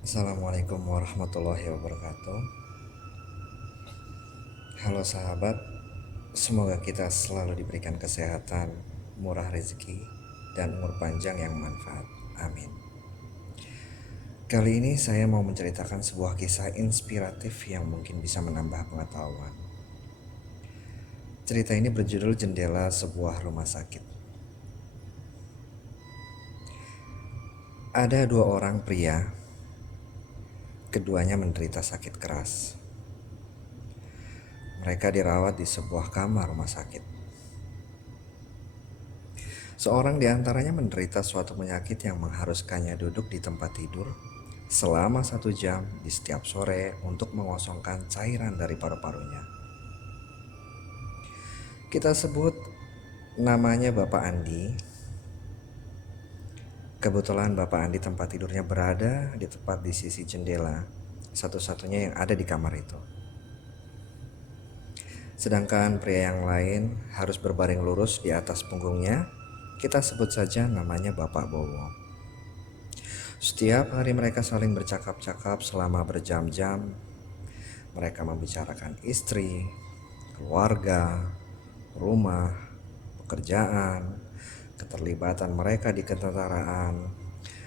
Assalamualaikum warahmatullahi wabarakatuh. Halo sahabat, semoga kita selalu diberikan kesehatan, murah rezeki, dan umur panjang yang bermanfaat. Amin. Kali ini saya mau menceritakan sebuah kisah inspiratif yang mungkin bisa menambah pengetahuan. Cerita ini berjudul Jendela Sebuah Rumah Sakit. Ada dua orang pria, keduanya menderita sakit keras. Mereka dirawat di sebuah kamar rumah sakit. Seorang di antaranya menderita suatu penyakit yang mengharuskannya duduk di tempat tidur selama 1 jam di setiap sore untuk mengosongkan cairan dari paru-parunya. Kita sebut namanya Bapak Andi. Kebetulan Bapak Andi tempat tidurnya berada di tepat di sisi jendela, satu-satunya yang ada di kamar itu. Sedangkan pria yang lain harus berbaring lurus di atas punggungnya. Kita sebut saja namanya Bapak Bowo. Setiap hari mereka saling bercakap-cakap selama berjam-jam. Mereka membicarakan istri, keluarga, rumah, pekerjaan, keterlibatan mereka di ketentaraan,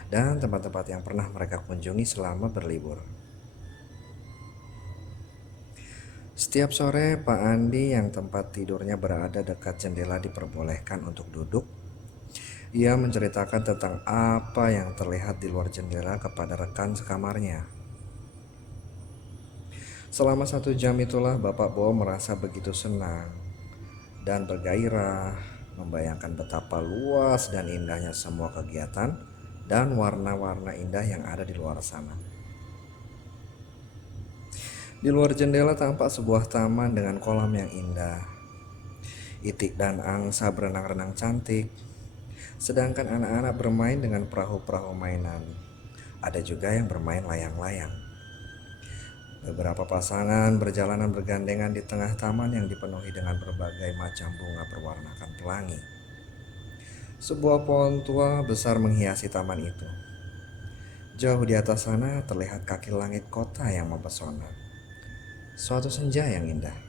dan tempat-tempat yang pernah mereka kunjungi selama berlibur. Setiap sore, Pak Andi yang tempat tidurnya berada dekat jendela diperbolehkan untuk duduk. Ia menceritakan tentang apa yang terlihat di luar jendela kepada rekan sekamarnya. Selama 1 jam itulah Bapak Bo merasa begitu senang dan bergairah, membayangkan betapa luas dan indahnya semua kegiatan dan warna-warna indah yang ada di luar sana. Di luar jendela tampak sebuah taman dengan kolam yang indah. Itik dan angsa berenang-renang cantik, sedangkan anak-anak bermain dengan perahu-perahu mainan. Ada juga yang bermain layang-layang. Beberapa pasangan berjalanan bergandengan di tengah taman yang dipenuhi dengan berbagai macam bunga berwarnakan pelangi. Sebuah pohon tua besar menghiasi taman itu. Jauh di atas sana terlihat kaki langit kota yang mempesona. Suatu senja yang indah.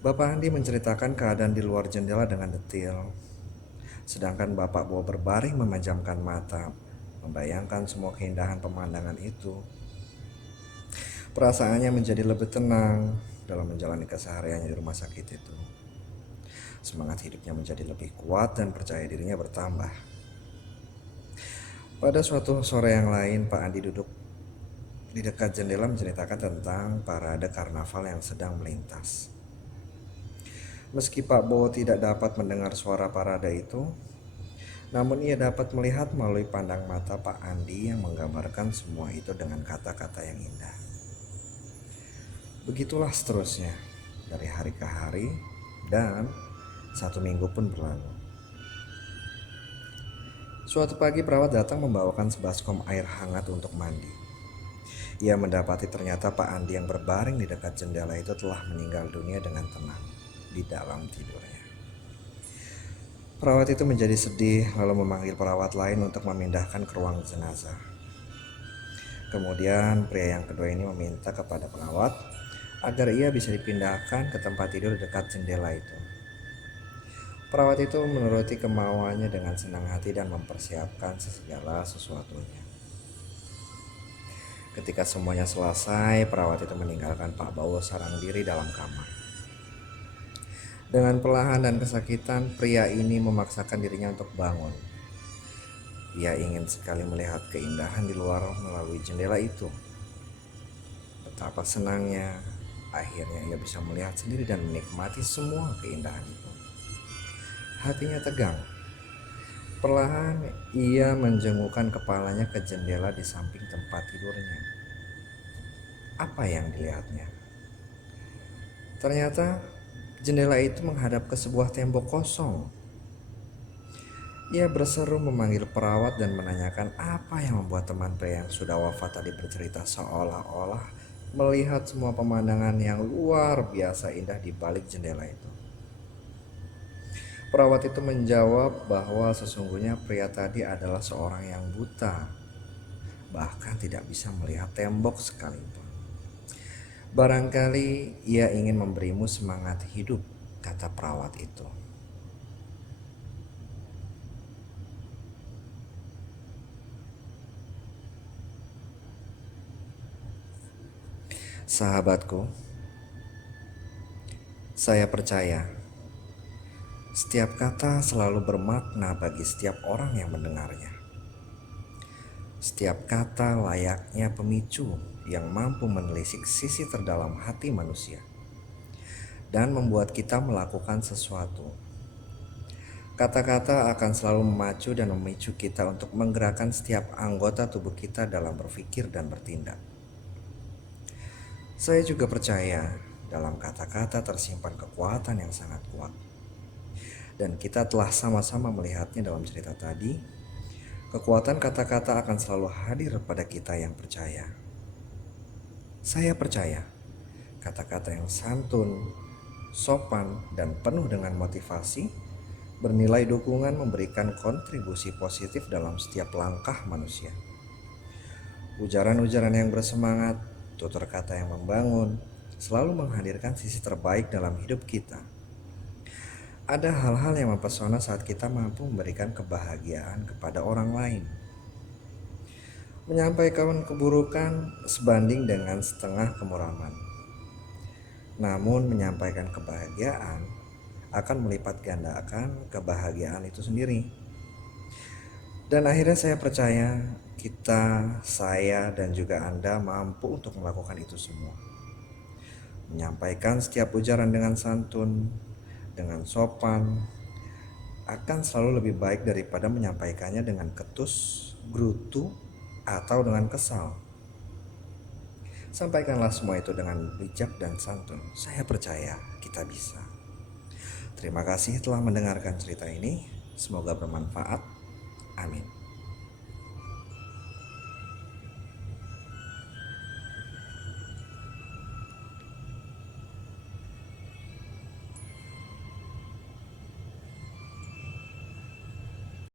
Bapak Andi menceritakan keadaan di luar jendela dengan detail. Sedangkan Bapak Bo berbaring memejamkan mata, membayangkan semua keindahan pemandangan itu. Perasaannya menjadi lebih tenang dalam menjalani kesehariannya di rumah sakit itu. Semangat hidupnya menjadi lebih kuat dan percaya dirinya bertambah. Pada suatu sore yang lain, Pak Andi duduk di dekat jendela menceritakan tentang parade karnaval yang sedang melintas. Meski Pak Bo tidak dapat mendengar suara parade itu, namun ia dapat melihat melalui pandang mata Pak Andi yang menggambarkan semua itu dengan kata-kata yang indah. Begitulah seterusnya, dari hari ke hari, dan 1 minggu pun berlalu. Suatu pagi perawat datang membawakan sebaskom air hangat untuk mandi. Ia mendapati ternyata Pak Andi yang berbaring di dekat jendela itu telah meninggal dunia dengan tenang di dalam tidurnya. Perawat itu menjadi sedih lalu memanggil perawat lain untuk memindahkan ke ruang jenazah. Kemudian pria yang kedua ini meminta kepada perawat agar ia bisa dipindahkan ke tempat tidur dekat jendela itu. Perawat itu menuruti kemauannya dengan senang hati dan mempersiapkan segala sesuatunya. Ketika semuanya selesai, perawat itu meninggalkan Pak Bowo sarang diri dalam kamar. Dengan perlahan dan kesakitan, pria ini memaksakan dirinya untuk bangun. Ia ingin sekali melihat keindahan di luar melalui jendela itu. Betapa senangnya, akhirnya ia bisa melihat sendiri dan menikmati semua keindahan itu. Hatinya tegang. Perlahan ia menjengukkan kepalanya ke jendela di samping tempat tidurnya. Apa yang dilihatnya? Ternyata jendela itu menghadap ke sebuah tembok kosong. Ia berseru memanggil perawat dan menanyakan apa yang membuat teman pria yang sudah wafat tadi bercerita seolah-olah melihat semua pemandangan yang luar biasa indah di balik jendela itu. Perawat itu menjawab bahwa sesungguhnya pria tadi adalah seorang yang buta. bahkan tidak bisa melihat tembok sekalipun. Barangkali ia ingin memberimu semangat hidup, kata perawat itu. Sahabatku, saya percaya setiap kata selalu bermakna bagi setiap orang yang mendengarnya. Setiap kata layaknya pemicu yang mampu menelisik sisi terdalam hati manusia dan membuat kita melakukan sesuatu. Kata-kata akan selalu memacu dan memicu kita untuk menggerakkan setiap anggota tubuh kita dalam berpikir dan bertindak. Saya juga percaya dalam kata-kata tersimpan kekuatan yang sangat kuat. Dan kita telah sama-sama melihatnya dalam cerita tadi. Kekuatan kata-kata akan selalu hadir pada kita yang percaya. Saya percaya kata-kata yang santun, sopan, dan penuh dengan motivasi bernilai dukungan memberikan kontribusi positif dalam setiap langkah manusia. Ujaran-ujaran yang bersemangat, tutur kata yang membangun, selalu menghadirkan sisi terbaik dalam hidup kita. Ada hal-hal yang mempesona saat kita mampu memberikan kebahagiaan kepada orang lain. Menyampaikan keburukan sebanding dengan setengah kemuraman. Namun menyampaikan kebahagiaan akan melipat gandakan kebahagiaan itu sendiri. Dan akhirnya saya percaya kita, saya, dan juga Anda mampu untuk melakukan itu semua. Menyampaikan setiap ujaran dengan santun, dengan sopan, akan selalu lebih baik daripada menyampaikannya dengan ketus, brutu, atau dengan kesal. Sampaikanlah semua itu dengan bijak dan santun. Saya percaya kita bisa. Terima kasih telah mendengarkan cerita ini. Semoga bermanfaat. Amin.